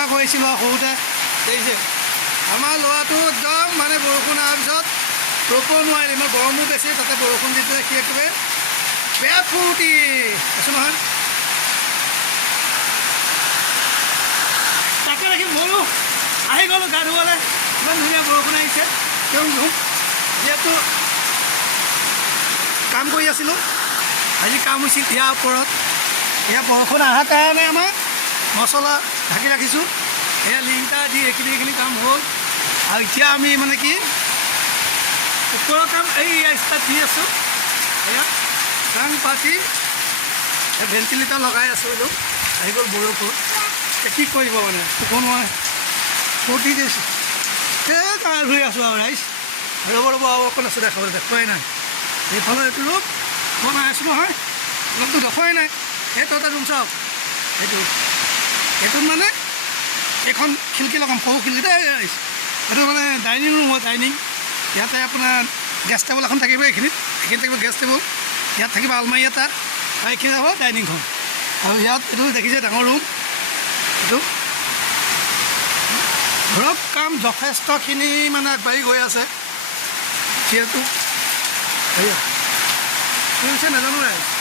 অবাক হৈছিলোঁ সৰুতে দেখিছে আমাৰ ল'ৰাটো একদম মানে বৰষুণ অহাৰ পিছত ৰ'ব নোৱাৰিলে ইমান গৰমো বেছি তাতে বৰষুণ দি পেলাই সি একেবাৰে বেয়া ফূৰ্তি আছোঁ নহয় তাকে ৰাখি ময়ো আহি গ'লোঁ গা ধুবলৈ ইমান ধুনীয়া বৰষুণ আহিছে তেওঁ যিহেতু কাম কৰি আছিলোঁ আজি কাম হৈছিল ইয়াৰ ওপৰত এয়া বৰষুণ অহাৰ কাৰণে আমাৰ মছলা ঢাকি ৰাখিছোঁ এয়া লিংটাৰ দি এইখিনি কাম হ'ল আৰু এতিয়া আমি মানে কি ওপৰৰ কাম এই ষ্টাৰ্ট দি আছোঁ এয়া কাম পাতি ভেণ্টিলেটাৰ লগাই আছোঁ এইটো আহি গ'ল বৰষুণ এতিয়া কি কৰিব মানে ক'ব নোৱাৰে ফূৰ্তি দিছোঁ এই গা ধুই আছোঁ আৰু ৰাইজ ৰ'ব আৰু অকণ আছোঁ দেখাবলৈ দেখুৱাই নাই এইফালে এইটো ৰুম বনাই আছোঁ নহয় ৰুমটো দেখুৱাই নাই সেইটো এটা ৰুম চাওক এইটোত মানে এইখন খিৰিকী লগাম সৰু খিৰিকী দেই ৰাইজ এইটো মানে ডাইনিং ৰুম হয় ডাইনিং ইয়াতে আপোনাৰ গেছ টেবুল এখন থাকিব এইখিনিত থাকিব গেছ টেবুল ইয়াত থাকিব আলমাৰি এটা আৰু এইখিনি যাব ডাইনিংখন আৰু ইয়াত এইটো দেখিছে ডাঙৰ ৰুম এইটো ধৰক কাম যথেষ্টখিনি মানে আগবাঢ়ি গৈ আছে যিহেতু কি হৈছে নাজানো ৰাইজ